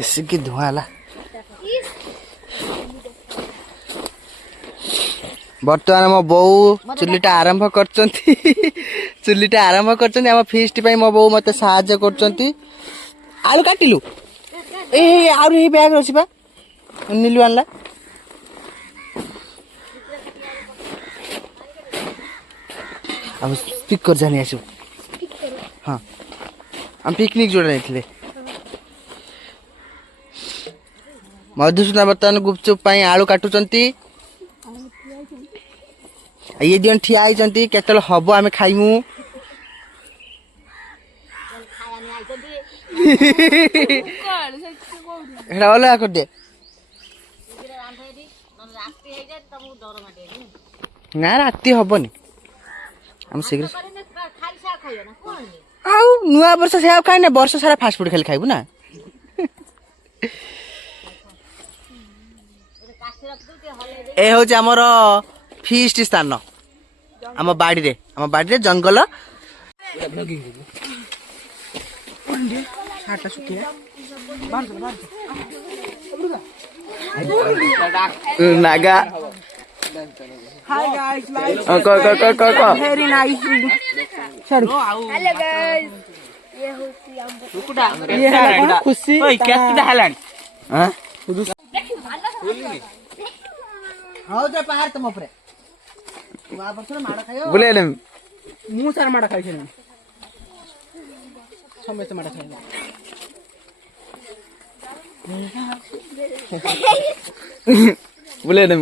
एसिकी धुआं ला बर्तमान मो बो चुलीटा आरंभ करचंती चुलीटा आरंभ करचंती हम फीस्ट पई मो बो मते सहाय्य करचंती आलू काटिलु ए आउर ए बैग रछि बा नीलु आनला हम स्पीकर जानी आसु हां हम पिकनिक जोड़ा नहीं मधुसूदन बर्तमान गुपचुप पाई आलू काटुचंती ये दिन ठिया आइचंती केतल हबो आमे खाइमु हेडा वाला कर दे ना राती हबनी हम शीघ्र आउ नुआ वर्ष से खाइ ना वर्ष सारा फास्ट फूड खाली खाइबु ना ए हो जे हमर फीस्ट स्थान आम बाड़ी रे जंगल Naga Hi guys, live. Very nice. Sorry. Hello guys. ये होती हम ये है खुशी ओए क्या हलान हां हाउ जा पहाड़ तुम ऊपर वहां पर से माड़ा खायो बोले ले मुंह सारा माड़ा खाइ छै समय से माड़ा खाइ बोले ले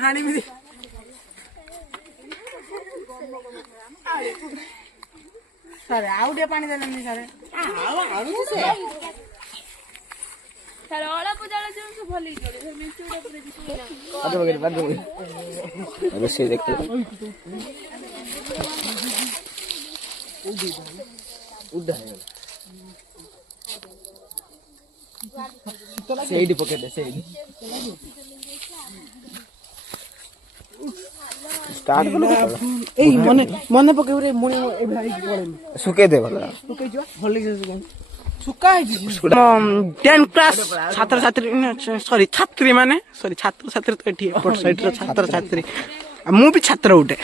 हानी में सारे आउटे पानी देलन सारे आउ से सारे ओला पूजा ला जो भली करे मिर्ची उड़ा पूरे दिखो बाद वगैरह अरे से देखते उड़ा है सेडी पॉकेट है सेडी स्टार्ट ए मने पके रे मुनी ए भाई पड़े सुके दे भला सुके जो भले जे सुका है 10 क्लास छात्र छात्री सॉरी छात्री माने सॉरी छात्र छात्री तो एठी एपट साइड रे छात्र छात्री मु भी छात्र उठे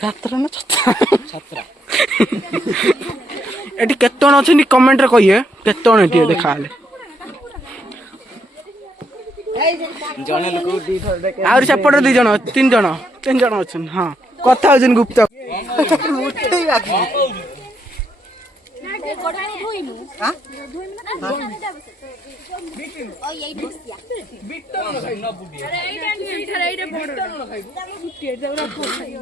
छात्र ना छात्र एठी केतन अछि नि कमेंट रे कहिए केतन एठी देखाले जने लोक दी थोर देखे आउर सेपट 2 जण 3 जण अछन हां कथा होजन गुप्त उठे बाकी कोठानी धोइनु हां ओ यही बसिया बिट्टो न खाइ न बुडी अरे एटा बडो न खाइ बुटी जरा खाइ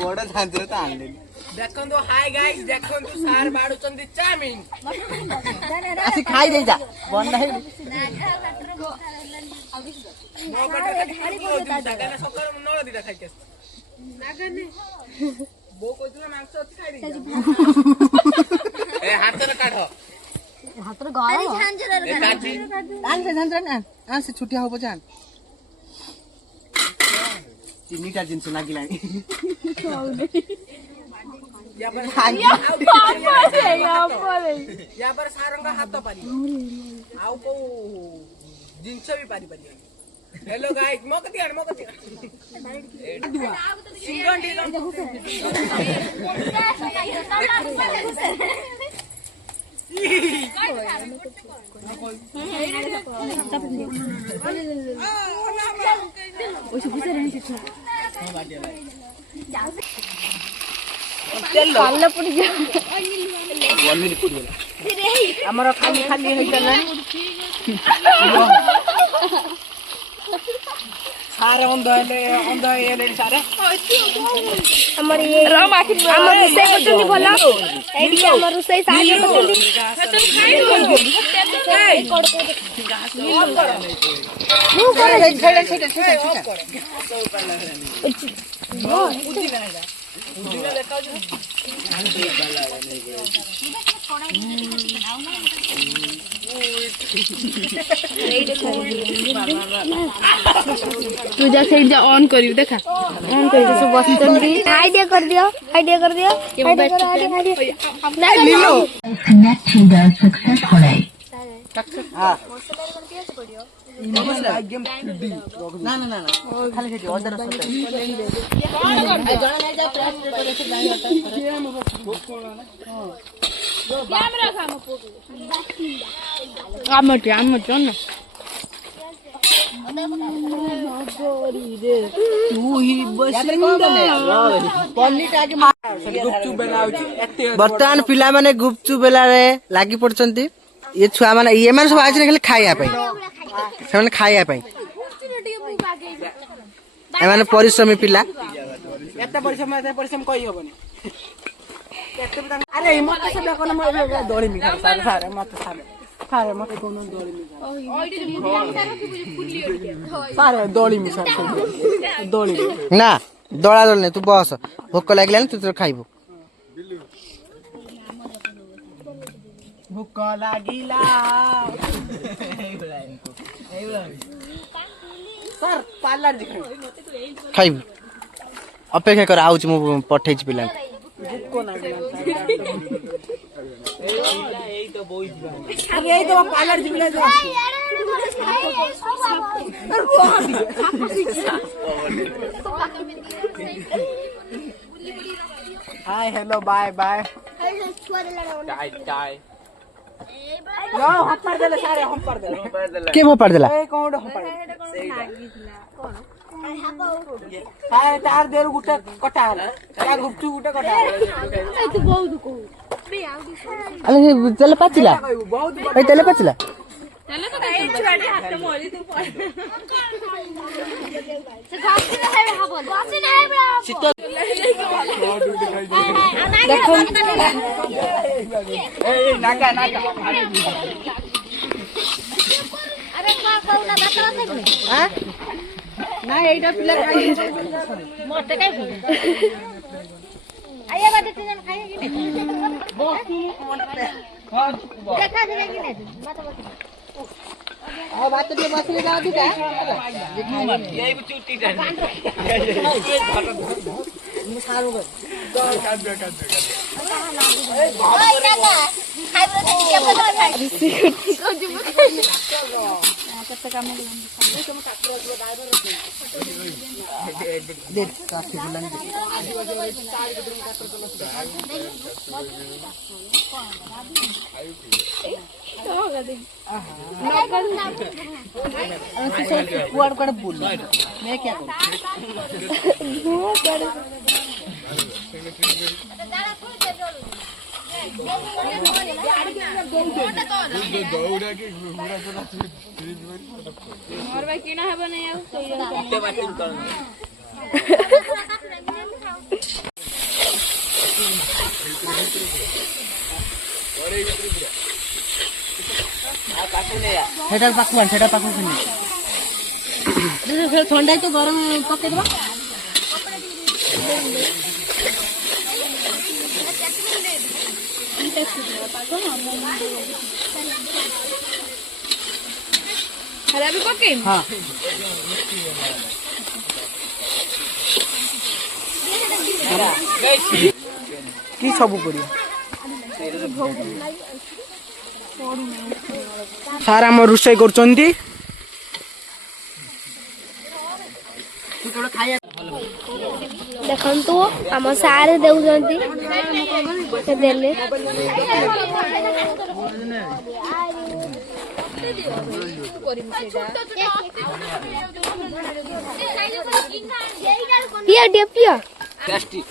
बड़ा झांझर त आनले देखंदो हाय गाइस देखंदो सार बाडू चंदी चामिन आसी खाई दे जा बन नाही मो कटा कटा सकाळ नळ दिला खाइके नागने बो कोइतला मांस अछि खाइ दे ए हातरे काढ हातरे गाय झांझर झांझर ना से छुटिया हो जान चिन्नीटा जिनस लागिलानी या पर या पर सारंग हाथ पारी आउ को जिंस भी पारी पारी हेलो गाइस मकती सिंगंडी हमर खाली खाली है चलन सारे अंध ये सारे हमर ये राम आखिर हमर रुसई करतनी भला एडी हमर रुसई सागे तू जा से जा ऑन करियो देखा ऑन कर सब बसचंदी आईडिया कर दियो लीलो Connecting the successfully. ना ना ना खाली खेती अदर आम ना बर्तमान पिला माने गुपचुप बेलारे लागी पड़छंती ये छुआ माने ये माने सब आज खाली खाइया पई से माने खाइया पई ए माने परिश्रमी पिला एते परिश्रम कहि होबनी अरे मत सब कोन म दोली मिखा सारे मत कोन दोली मिखा सारे दोली मिखा दोली ना दौड़ा दौड़ नहीं तू बस भोक लागला तू तो खाइबो भूख लागिला सर पार्लर दिखाई खाइबो अपेक्षा कर आउछ मु पठै छि पिला अरे ये तो पार्लर जिबले जा हाय हेलो बाय बाय टाई यो हम पर देले सारे हम पर देले के भो पड़ देला ए कोड हम पर हाय तार देर गुटे कटा हला तार गुप्तु गुटे कटा हला तू बहुत को अरे चले पाचिला बहुत ए चले पाचिला चले तो ए छुआडे हाथ मोली तू पड़ से घासी ना है हा बोल घासी ना है बड़ा देखो ए नाका अरे का कहूला बतवा सकले हां ना एटा पिला खाई मोटे काई आया बाटे तीन खाए कि नहीं देखा दे कि नहीं मत बस आ बात तो बस ले जाओ दिका यही चुट्टी का मुसारो गो ओए दादा खाइ बले के पता खाइ को जुम कते काम दे काफी बुलन कुआड़ कुआड़ बोल मैं क्या और भाई किना है बने यार सेटा पाकु ठंडा तो गरम पके दबा हरा भी पके हां की सब करियो सारा हम रुषै करचंती देखंतु हम सारे देउजंती से देले पिया दिया पिया टेस्टी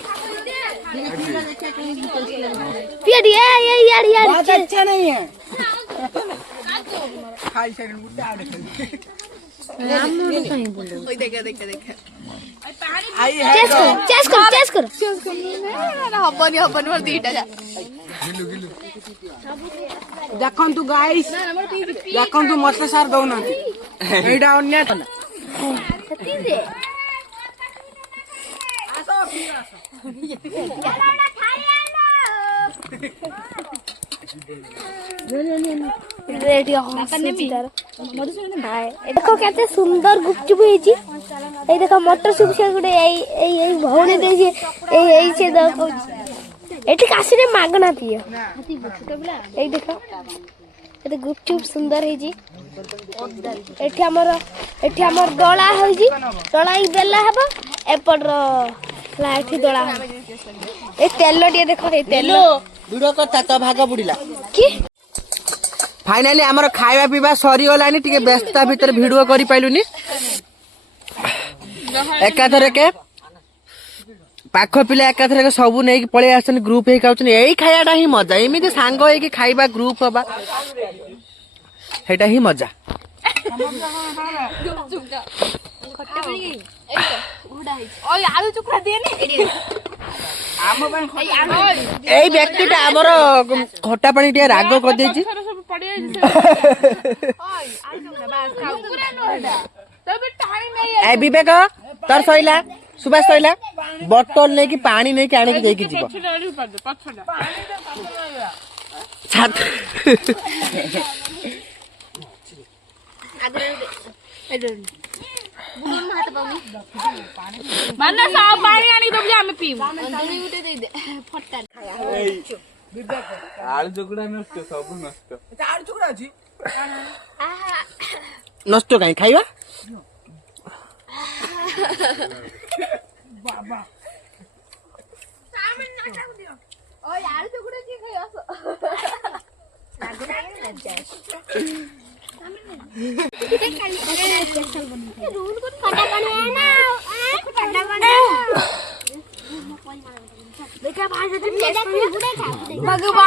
पिया दिया यार बात अच्छा नहीं है खाई से उठा दे आई है चेस कर देखंतु गाइस देखंतु मत सार दउना एडा अन्य तना ଏଠି ହସୁଛି ତାର ଦେଖ କେତେ ସୁନ୍ଦର ଗୁପଚୁପ ହେଇଛି ଏଇ ଦେଖ ମଟର ସୁପ ସେ ଗୋଟେ ଏଇ ଭଉଣୀ ଦେଇଛି ଏଇ ସେ କହୁଛି ଏଠି କାଶୀରେ ମାଗଣା ପିଅ ଏଇ ଦେଖ ଏତେ ଗୁପଚୁପ ସୁନ୍ଦର ହେଇଛି ଏଠି ଆମର ଦଳା ହେଇଛି ଦଳା ହେଇକି ବେଲା ହବ ଏପଟର ଏଠି ଦଳା ହବ ଏ ତେଲ ଟିକେ ଦେଖ ଏଇ ତେଲ ଭିଡ କଥା ତ ଭାଗ ବୁଡିଲା କି फाइनाली आमर खाଇବା पिबा सरी गलानी टिके व्यस्तता भीतर वीडियो करि पाइलुनी एकाथरे के पाख पिला एकाथरे के सब नै पळे आछन ग्रुप हे खाउछन एई खायाटा ही मजा एमिति सांग हे कि खाइबा ग्रुप हबा हेटा ही मजा এই ব্যক্তিটা আমার খটা পানি টিকে রাগ করে দিয়েছি এই বিবেক তোর সইলা সুভাষ সইলা বটল নেকি পানি নেকি আনিকি ଦେଇକି ଯିବ ମାନେ ସବୁ ପାଣି ଆଣିକି ଦବୁ ଯେ ଆମେ ପିଇବୁ ଆଳୁ ଚକୁଡା ନଷ୍ଟ ସବୁ ନଷ୍ଟ ଆଳୁ ଚୁକୁଡା ଅଛି ନଷ୍ଟ କାଇଁ ଖାଇବା ବାବା ଓଇ ଆଳୁ ଚକୁଡା କି ଖାଇ ଆସ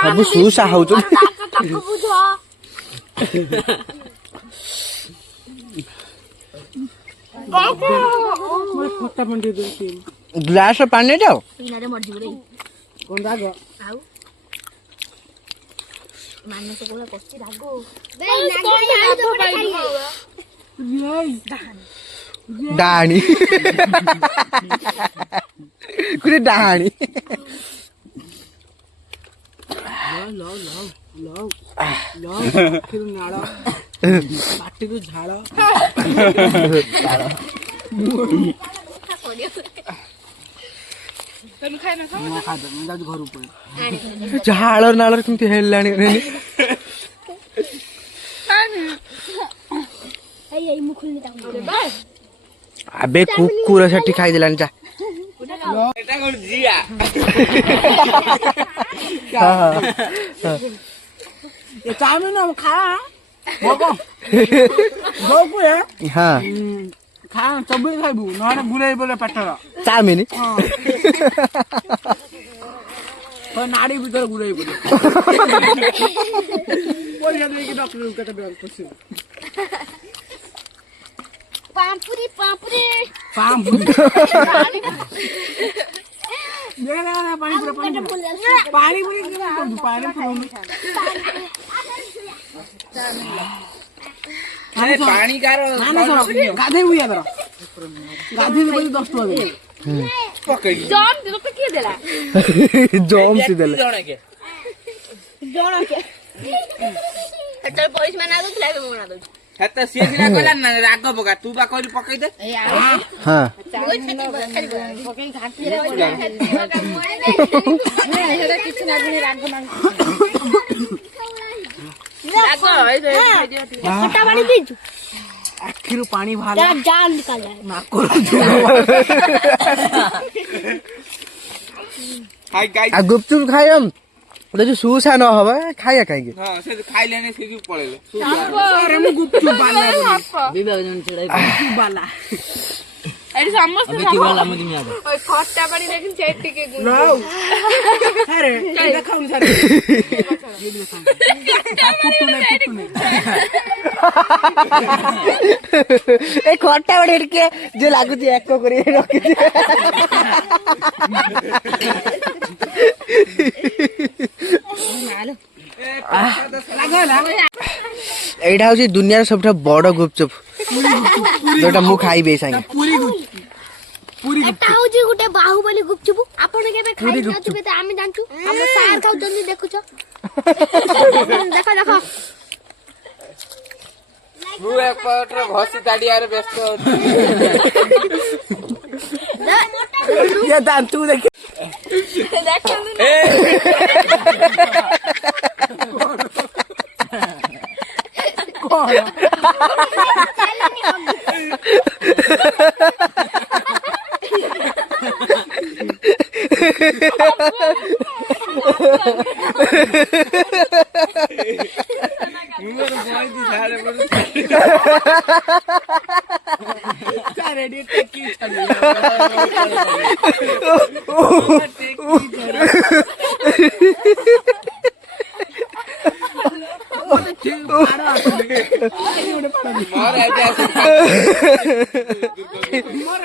ସବୁ ସୁସା ହଉଛୁ ଗ୍ଲାସ ପାଣି ଯାଅ କଣ ରାଗ ଡାହାଣୀ ଗୋଟେ ଡାହାଣୀ ନାଳ ପାଟିରୁ ଝାଳ ଘରକୁ ଝାଳ ନାଳ କେମିତି ହେଲାଣି ଆବେ କୁକୁର ସେଠି ଖାଇଦେଲାଣି ଯା ଏଟା କଣ ଜିଆ ଏ ଚାଉମିନ ଖା ହଁ ଖା ଚବିଶ ଖାଇବୁ ନହେଲେ ବୁଲେଇ ବୋଲେ ପେଟର ଚାଉମିନ ନାଡି ଭିତରେ ବୁଲେଇ ବୋଲେ ପଇସା ଦେଇକି ଡକ୍ଟର କେତେ ପଶିବ ପାମ୍ପୁରି ପାମ୍ପୁରି ପାଣି ପାଣି କାର ଗାଧେଇବୁ ୟାର ଗାଧେଇବୁ ବୋଲି 10 ଟଙ୍କା ଦେବେ ପକେଇ ଜମ୍ ତତେ କିଏ ଦେଲା ଜମ୍ ସି ଦେଲେ ଜଣକେ ଏଟା ପଇସା ମାନେ ଆଦଉଥିଲା ଏବେ ମନା ଦଉଛି ହେତ ସିଏ ସିନା କହିଲା ନା ରାଗ ପକା ତୁ ବା କହିଲି ପକେଇ ଦେ ହଁ ପକେଇ ଘାଟିରେ କିଛି ଲାଗୁନି ରାଗ ଖଟା ପାଣି ପିଇଛୁ ଆଖିରୁ ପାଣି ବାହାରିଲା ଜାନ ନିକାଲ ନାକରୁ ଖାଇ ଖାଇ ଆଉ ଗୁପଚୁପ ଖାଇମ୍ ଯଦି ସୁସା ନ ହବ ଖାଇବା କାହିଁକି ହଁ ସେ ଖାଇଲେନି ସେ ଯୋଉ ପଳେଇଲେ ଆରେ ମୁଁ ଗୁପଚୁପ ବାଲା ଏଠି ସମସ୍ତେ ଖଟା ପାଣି ଦେଖି ସେଠି ଟିକେ ଆରେ ଦେଖାଉନି ସାର୍ ଏ ଖଟା ଗୋଟେ ଟିକେ ଯେ ଲାଗୁଛି ଏକ କରି ରଖିଛି এইটা হচ্ছে দুনিয়ার সবটা বড় গুপচুপ যেটা মু খাইবে সাঙ্গে এটা হচ্ছে গোটে বাহুবলী গুপচুপ আপন কেবে খাই নথিবে তো আমি জানছু আমরা সার খাউছন্তি দেখুছ দেখো দেখো तू एपटर घसी ताड़ियारे व्यस्त होती ये दांतु देखि रेडी टेकी मोर